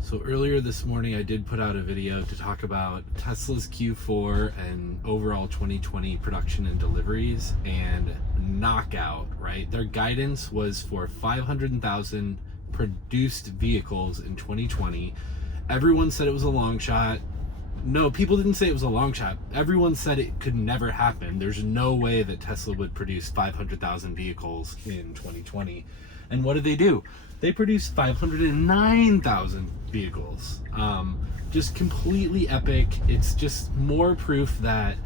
So earlier this morning I did put out a video to talk about Tesla's Q4 and overall 2020 production and deliveries, and knockout, right? Their guidance was for 500,000 produced vehicles in 2020. Everyone said it was a long shot. No, people didn't say it was a long shot. Everyone said it could never happen. There's no way that Tesla would produce 500,000 vehicles in 2020. And what did they do? They produced 509,000 vehicles. Just completely epic. It's just more proof that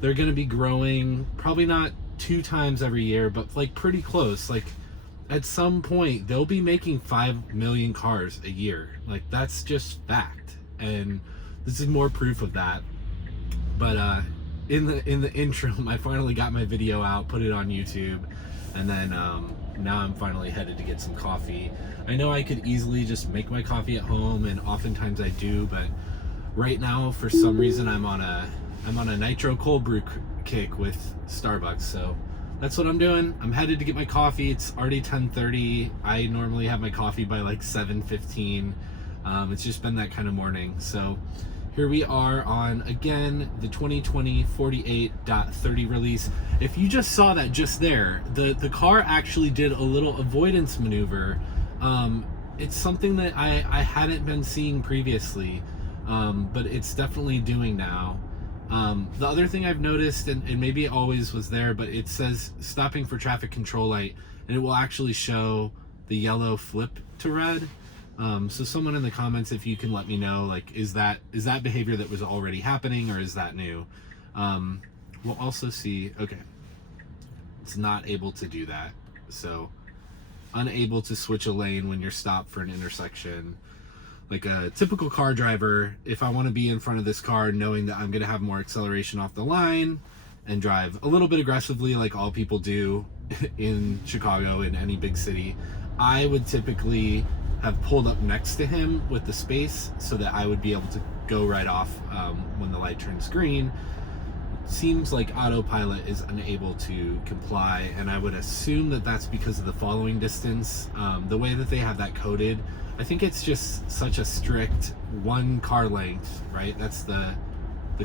they're going to be growing, probably not 2 times every year, but like pretty close. Like at some point they'll be making 5 million cars a year. Like that's just fact. And this is more proof of that. But in the interim, I finally got my video out, put it on YouTube, and then now I'm finally headed to get some coffee. I know I could easily just make my coffee at home, and oftentimes I do, but right now for some reason I'm on a Nitro Cold Brew kick with Starbucks, so that's what I'm doing. I'm headed to get my coffee. It's already 10:30. I normally have my coffee by like 7:15. It's just been that kind of morning. So here we are on, again, the 2020 48.30 release. If you just saw that just there, the car actually did a little avoidance maneuver. It's something that I hadn't been seeing previously, but it's definitely doing now. The other thing I've noticed, and maybe it always was there, but it says stopping for traffic control light, and it will actually show the yellow flip to red. So someone in the comments, if you can let me know, like, is that behavior that was already happening, or is that new? We'll also see, okay, it's not able to do that. So unable to switch a lane when you're stopped for an intersection. Like a typical car driver, if I want to be in front of this car knowing that I'm going to have more acceleration off the line and drive a little bit aggressively like all people do in Chicago, in any big city, I would typically have pulled up next to him with the space so that I would be able to go right off when the light turns green. Seems like Autopilot is unable to comply, and I would assume that that's because of the following distance. The way that they have that coded, I think it's just such a strict 1 car length, right? That's the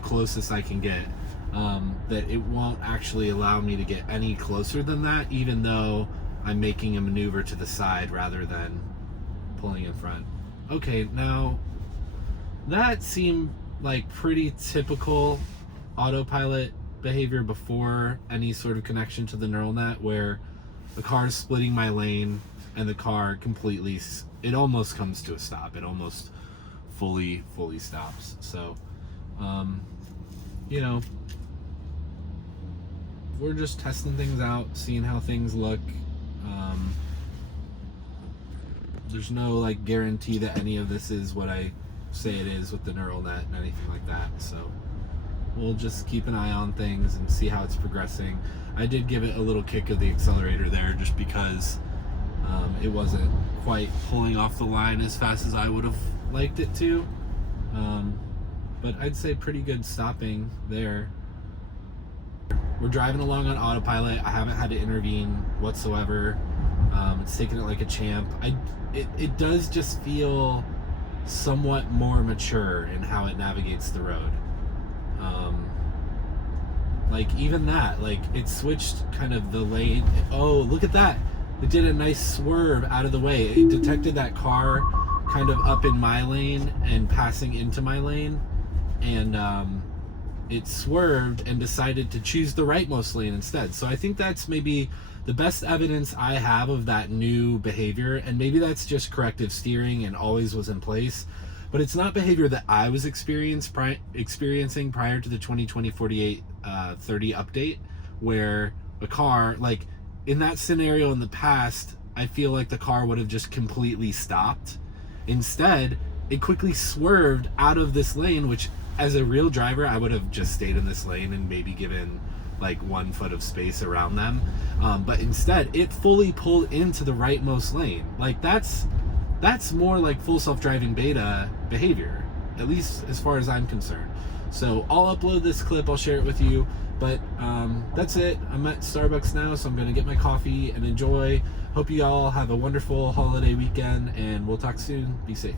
closest I can get, that it won't actually allow me to get any closer than that, even though I'm making a maneuver to the side rather than pulling in front. Okay, now that seemed like pretty typical Autopilot behavior before any sort of connection to the neural net, where the car is splitting my lane and the car completely, it almost comes to a stop. It almost fully stops. So you know, we're just testing things out, seeing how things look. There's no like guarantee that any of this is what I say it is with the neural net and anything like that. So we'll just keep an eye on things and see how it's progressing. I did give it a little kick of the accelerator there just because it wasn't quite pulling off the line as fast as I would have liked it to. But I'd say pretty good stopping there. We're driving along on Autopilot. I haven't had to intervene whatsoever. It's taking it like a champ. It does just feel somewhat more mature in how it navigates the road. Like even that, like it switched kind of the lane. Oh, look at that. It did a nice swerve out of the way. It detected that car kind of up in my lane and passing into my lane, and it swerved and decided to choose the rightmost lane instead. So I think that's maybe the best evidence I have of that new behavior, and maybe that's just corrective steering and always was in place, but it's not behavior that I was experiencing prior to the 2020 48.30 update, where a car, like in that scenario in the past, I feel like the car would have just completely stopped. Instead, it quickly swerved out of this lane, which as a real driver, I would have just stayed in this lane and maybe given like 1 foot of space around them. But instead, it fully pulled into the rightmost lane. Like that's more like full self-driving beta behavior, at least as far as I'm concerned. So I'll upload this clip, I'll share it with you, but that's it. I'm at Starbucks now, so I'm gonna get my coffee and enjoy. Hope you all have a wonderful holiday weekend, and we'll talk soon. Be safe.